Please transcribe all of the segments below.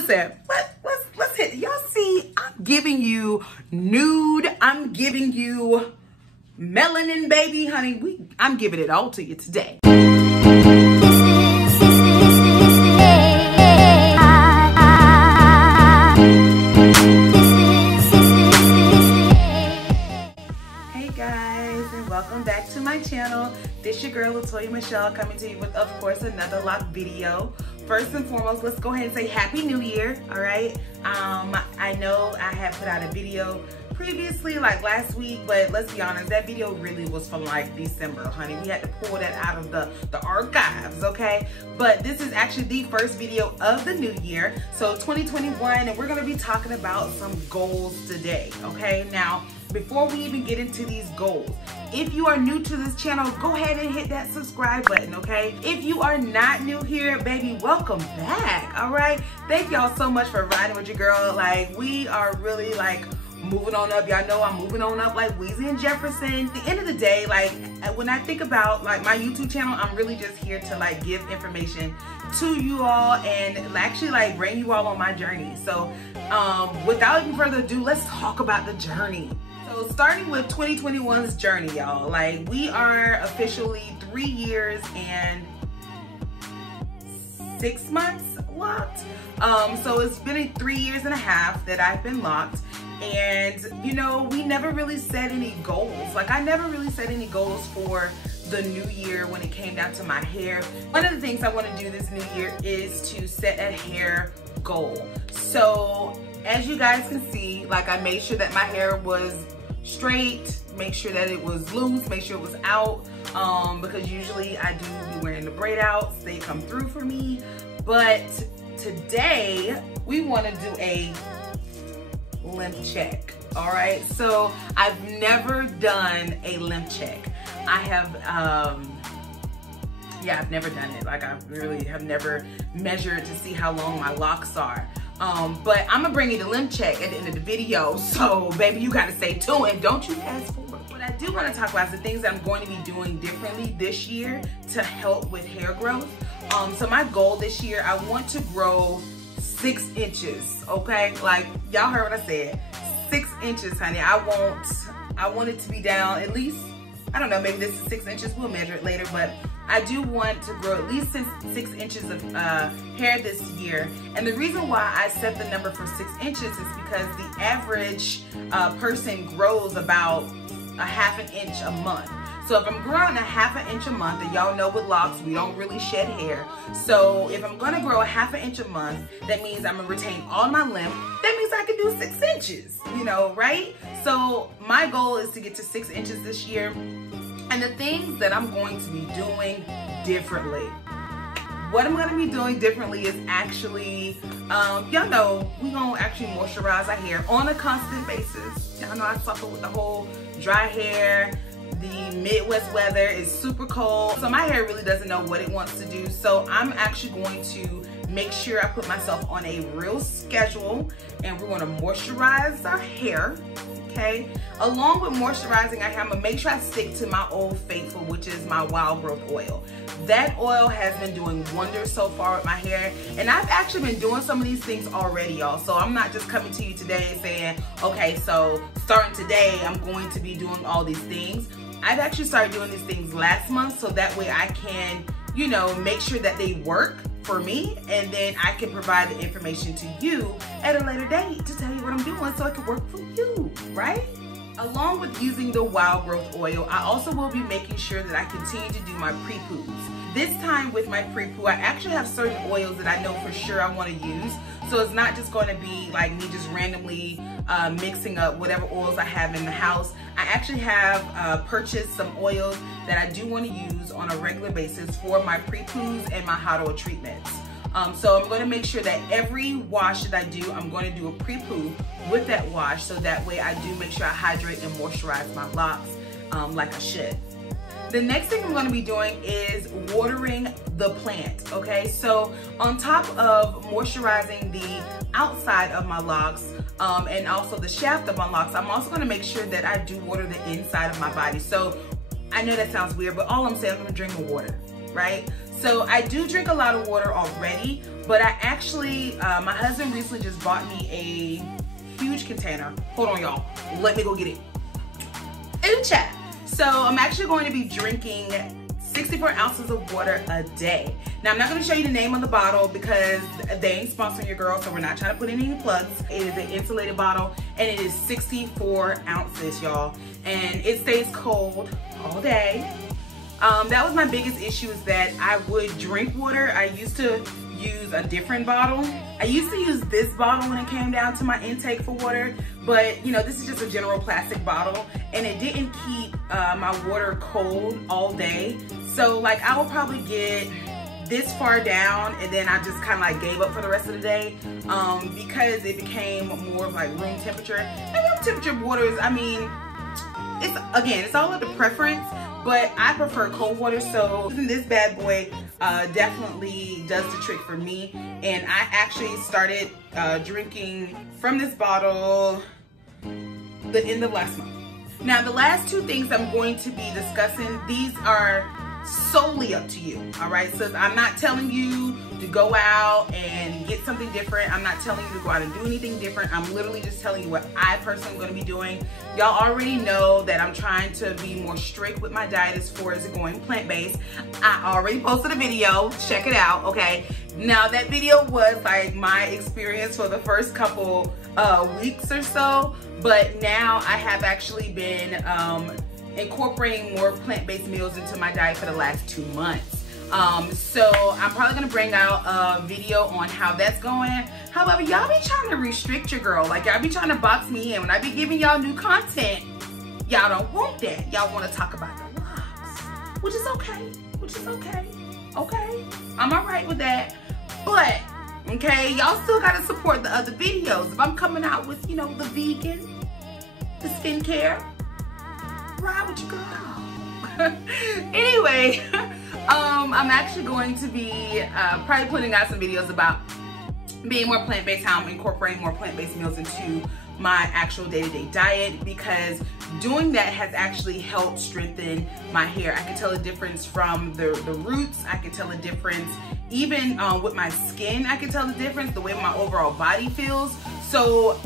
Listen, let's hit. Y'all see, I'm giving you nude. I'm giving you melanin, baby, honey. I'm giving it all to you today. Welcome back to my channel. This your girl Latoya Michelle coming to you with, of course, another lock video. First and foremost, let's go ahead and say Happy New Year. All right. I know I had put out a video previously, like last week, but let's be honest, that video really was from like December, honey. We had to pull that out of the archives, okay? But this is actually the first video of the new year, so 2021, and we're gonna be talking about some goals today, okay? Now, before we even get into these goals, if you are new to this channel, go ahead and hit that subscribe button, okay? If you are not new here, baby, welcome back, all right? Thank y'all so much for riding with your girl. Like, we are really like moving on up. Y'all know I'm moving on up like Weezy and Jefferson. At the end of the day, like when I think about like my YouTube channel, I'm really just here to like give information to you all and actually like bring you all on my journey. So without even further ado, let's talk about the journey. So starting with 2021's journey, y'all, like we are officially 3 years and 6 months locked. So it's been 3 years and a half that I've been locked. And you know, we never really set any goals. Like I never really set any goals for the new year when it came down to my hair. One of the things I want to do this new year is to set a hair goal. So as you guys can see, like I made sure that my hair was straight, make sure that it was loose, make sure it was out, because usually I do be wearing the braid outs, they come through for me. But today we want to do a length check. All right, so I've never done a length check. I have yeah, I've never done it. Like I really have never measured to see how long my locks are. But I'm gonna bring you the length check at the end of the video. So baby, you gotta stay tuned and don't you fast forward. What I do wanna talk about is the things that I'm going to be doing differently this year to help with hair growth. So my goal this year, I want to grow 6 inches, okay? Like y'all heard what I said, 6 inches, honey. I want it to be down at least, I don't know, maybe this is 6 inches, we'll measure it later, but I do want to grow at least 6 inches of hair this year. And the reason why I set the number for 6 inches is because the average person grows about a ½ an inch a month. So if I'm growing a ½ an inch a month, and y'all know with locks, we don't really shed hair. So if I'm gonna grow a ½ an inch a month, that means I'm gonna retain all my length. That means I can do 6 inches, you know, right? So my goal is to get to 6 inches this year. And the things that I'm going to be doing differently. What I'm gonna be doing differently is actually, y'all know, we gonna actually moisturize our hair on a constant basis. Y'all know I suffer with the whole dry hair. The Midwest weather is super cold, so my hair really doesn't know what it wants to do. So I'm actually going to make sure I put myself on a real schedule, and we're gonna moisturize our hair, okay? Along with moisturizing our hair, I'm gonna make sure I stick to my old faithful, which is my wild growth oil. That oil has been doing wonders so far with my hair, and I've actually been doing some of these things already, y'all. So I'm not just coming to you today saying, okay, so starting today, I'm going to be doing all these things. I've actually started doing these things last month, so that way I can, you know, make sure that they work for me, and then I can provide the information to you at a later date to tell you what I'm doing so it can work for you, right? Along with using the wild growth oil, I also will be making sure that I continue to do my pre-poos. This time with my pre-poo, I actually have certain oils that I know for sure I want to use. So it's not just going to be like me just randomly mixing up whatever oils I have in the house. I actually have purchased some oils that I do want to use on a regular basis for my pre-poos and my hot oil treatments. So I'm going to make sure that every wash that I do, I'm going to do a pre-poo with that wash, so that way I do make sure I hydrate and moisturize my locks like I should. The next thing I'm going to be doing is watering the plant, okay? So on top of moisturizing the outside of my locks and also the shaft of my locks, I'm also going to make sure that I do water the inside of my body. So I know that sounds weird, but all I'm saying is I'm going to drink more water, right? So I do drink a lot of water already, But I actually, my husband recently just bought me a huge container. Hold on, y'all. Let me go get it. In chat. So I'm actually going to be drinking 64 ounces of water a day. Now I'm not going to show you the name on the bottle because they ain't sponsoring your girl, so we're not trying to put in any plugs. It is an insulated bottle and it is 64 ounces, y'all. And it stays cold all day. That was my biggest issue, is that I would drink water. I used to use a different bottle. I used to use this bottle when it came down to my intake for water, but you know, this is just a general plastic bottle and it didn't keep my water cold all day. So like I would probably get this far down and then I just kind of like gave up for the rest of the day because it became more of like room temperature. And room temperature waters, I mean, it's all of the preference, but I prefer cold water. So using this bad boy definitely does the trick for me. And I actually started drinking from this bottle the end of last month. Now the last two things I'm going to be discussing, these are solely up to you, all right? So I'm not telling you to go out and get something different. I'm not telling you to go out and do anything different. I'm literally just telling you what I personally am going to be doing. Y'all already know that I'm trying to be more strict with my diet as far as going plant-based. I already posted a video, check it out, okay? Now that video was like my experience for the first couple weeks or so, but now I have actually been incorporating more plant-based meals into my diet for the last 2 months. So I'm probably gonna bring out a video on how that's going. However, y'all be trying to restrict your girl. Like y'all be trying to box me in. When I be giving y'all new content, y'all don't want that. Y'all wanna talk about the locs, which is okay, okay? I'm all right with that, but okay, y'all still gotta support the other videos. If I'm coming out with, you know, the vegan, the skincare, ride with your girl. Anyway, I'm actually going to be probably putting out some videos about being more plant-based, how I'm incorporating more plant-based meals into my actual day-to-day diet, because doing that has actually helped strengthen my hair. I can tell a difference from the roots. I can tell a difference even with my skin. I can tell the difference, the way my overall body feels. So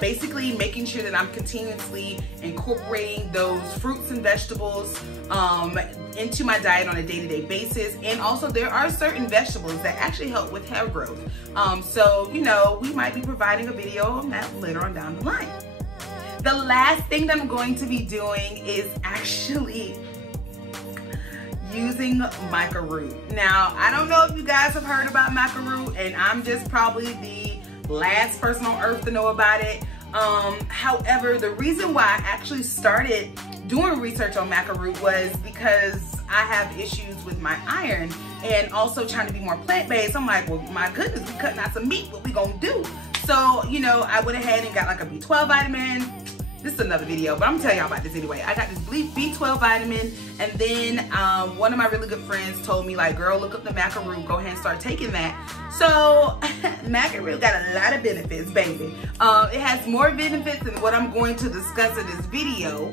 basically making sure that I'm continuously incorporating those fruits and vegetables into my diet on a day-to-day basis. And also there are certain vegetables that actually help with hair growth. So, you know, we might be providing a video on that later on down the line. The last thing that I'm going to be doing is actually using maca root. Now, I don't know if you guys have heard about maca root, and I'm just probably the last person on earth to know about it. However, the reason why I actually started doing research on maca root was because I have issues with my iron and also trying to be more plant-based. I'm like, well, my goodness, we cutting out some meat, what we gonna do? So, you know, I went ahead and got like a B12 vitamin. This is another video, but I'm gonna tell y'all about this anyway. I got this B12 vitamin, and then one of my really good friends told me, like, girl, look up the maca root, go ahead and start taking that. So maca root got a lot of benefits, baby. It has more benefits than what I'm going to discuss in this video.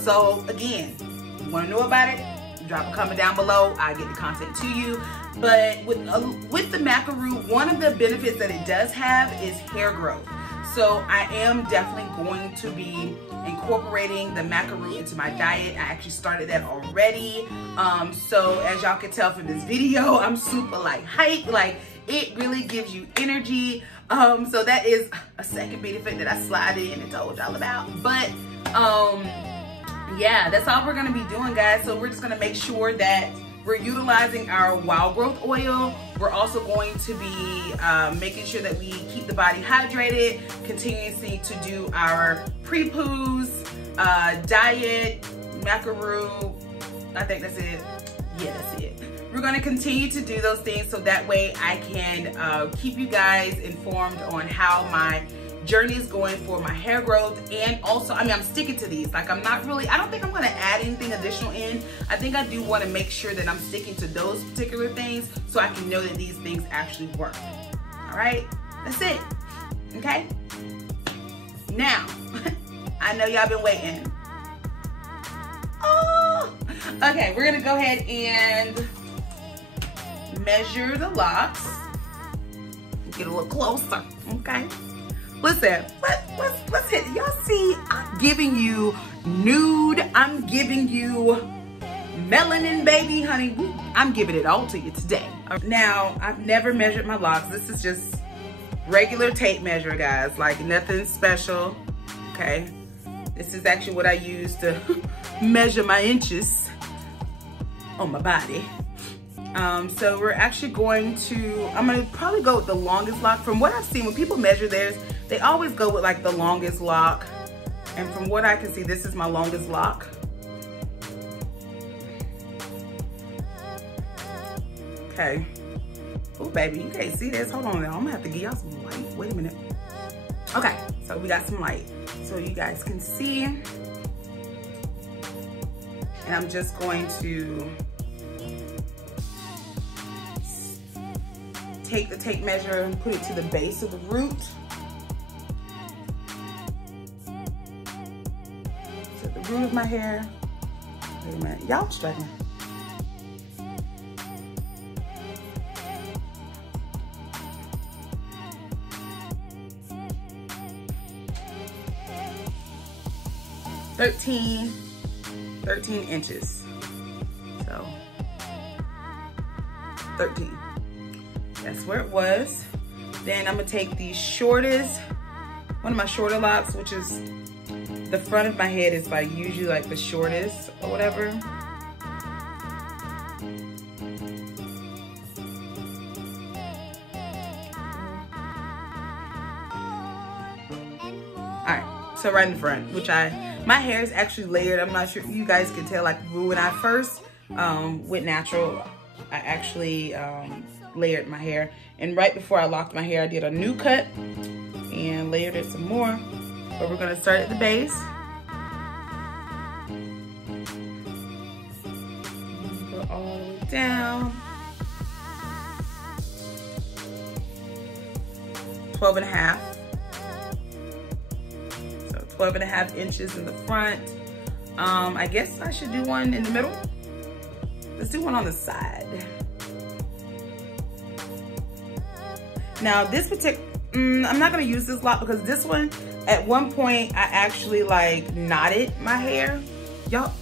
So again, you wanna know about it? Drop a comment down below, I get the content to you. But with the maca root, one of the benefits that it does have is hair growth. So I am definitely going to be incorporating the maca root into my diet. I actually started that already. So as y'all can tell from this video, I'm super like hyped. Like, it really gives you energy. So that is a second benefit that I slide in and told y'all about. But yeah, that's all we're gonna be doing, guys. So we're just gonna make sure that we're utilizing our wild growth oil. We're also going to be making sure that we keep the body hydrated, continuously to do our pre-poos, diet, maca root. I think that's it. Yeah, that's it. We're gonna continue to do those things so that way I can keep you guys informed on how my journey is going for my hair growth. And also, I mean, I'm sticking to these. Like, I don't think I'm gonna add anything additional in. I think I do wanna make sure that I'm sticking to those particular things so I can know that these things actually work. All right, that's it, okay? Now, I know y'all been waiting. Oh, okay, we're gonna go ahead and measure the locs. Get a little closer, okay? Listen, let's hit. Y'all see, I'm giving you nude. I'm giving you melanin, baby, honey. I'm giving it all to you today. Now, I've never measured my locks. This is just regular tape measure, guys. Like nothing special, okay? This is actually what I use to measure my inches on my body. So we're actually going to, I'm gonna probably go with the longest lock. From what I've seen, when people measure theirs, they always go with like the longest lock. And from what I can see, this is my longest lock. Okay. Oh, baby, you can't see this. Hold on now. I'm gonna have to give y'all some light. Wait a minute. Okay, so we got some light so you guys can see. And I'm just going to take the tape measure and put it to the base of the root. To the root of my hair. Wait a minute. Y'all struggling. Thirteen inches. So 13. That's where it was. Then I'm gonna take the shortest, one of my shorter locks, which is the front of my head is like usually like the shortest or whatever. All right, so right in the front, which my hair is actually layered. I'm not sure if you guys can tell, like when I first went natural, I actually layered my hair. And right before I locked my hair, I did a new cut and layered it some more. But we're gonna start at the base. Go all the way down. 12.5. So 12.5 inches in the front. I guess I should do one in the middle. Let's do one on the side. Now this particular, I'm not gonna use this lock because this one, at one point, I actually like knotted my hair. Y'all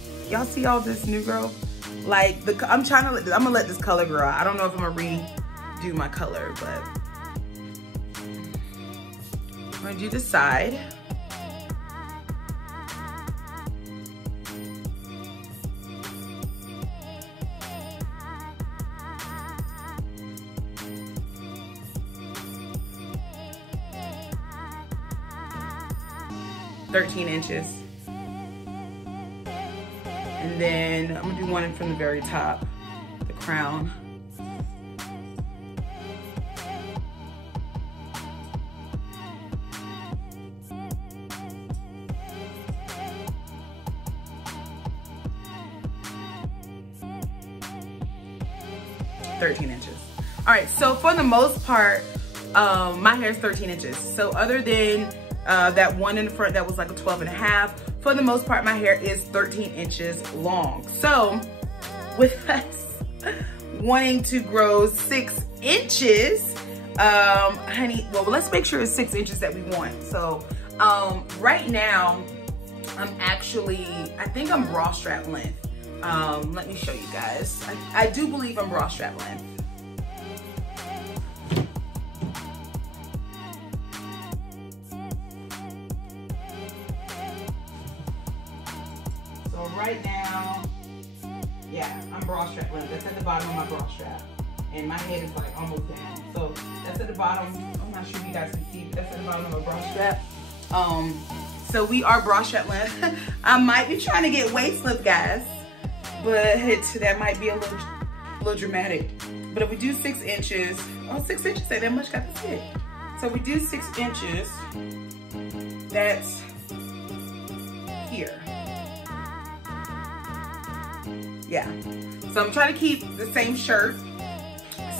see all this new growth? Like I'm gonna let this color grow out. I don't know if I'm gonna redo my color, but I'm gonna do the side. $13 inches. And then I'm gonna do one from the very top, the crown. $13 inches. All right, so for the most part, my hair is 13 inches. So other than that one in the front that was like a 12.5, for the most part, my hair is 13 inches long. So with us wanting to grow 6 inches, honey, well, let's make sure it's 6 inches that we want. So right now, I think I'm bra strap length. Let me show you guys. I do believe I'm bra strap length. So right now, yeah, I'm bra strap length. That's at the bottom of my bra strap. And my head is like almost down. So that's at the bottom. I'm not sure if you guys can see, but that's at the bottom of my bra strap. So we are bra strap length. I might be trying to get waist length, guys, but that might be a little dramatic. But if we do 6 inches, 6 inches ain't that much, got to fit. So we do 6 inches, that's here. Yeah, so I'm trying to keep the same shirt.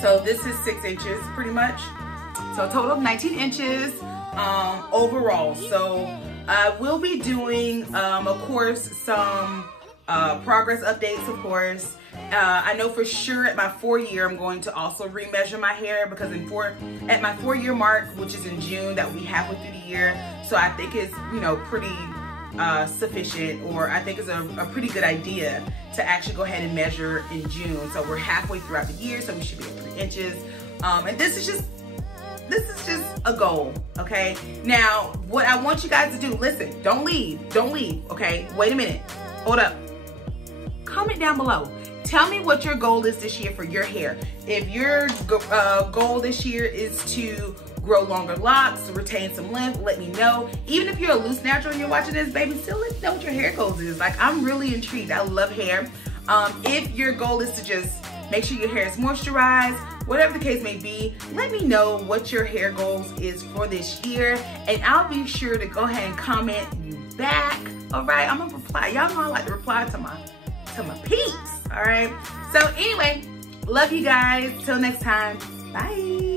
So this is 6 inches pretty much. So a total of 19 inches overall. So I will be doing, of course, some progress updates, of course. I know for sure at my 4th year, I'm going to also remeasure my hair, because at my 4-year mark, which is in June, that will be halfway through the year. So I think it's, you know, pretty sufficient, or I think it's a pretty good idea to actually go ahead and measure in June. So we're halfway throughout the year, so we should be at 3 inches. And this is just a goal, okay? Now, what I want you guys to do, listen, don't leave, okay? Wait a minute, hold up. Comment down below. Tell me what your goal is this year for your hair. If your goal this year is to grow longer locks, retain some length, let me know. Even if you're a loose natural and you're watching this, baby, still let me know what your hair goals is. Like, I'm really intrigued. I love hair. If your goal is to just make sure your hair is moisturized, whatever the case may be, let me know what your hair goals is for this year, and I'll be sure to go ahead and comment you back. All right, I'm gonna reply. Y'all know I like to reply to my peeps. All right. So anyway, love you guys. Till next time. Bye.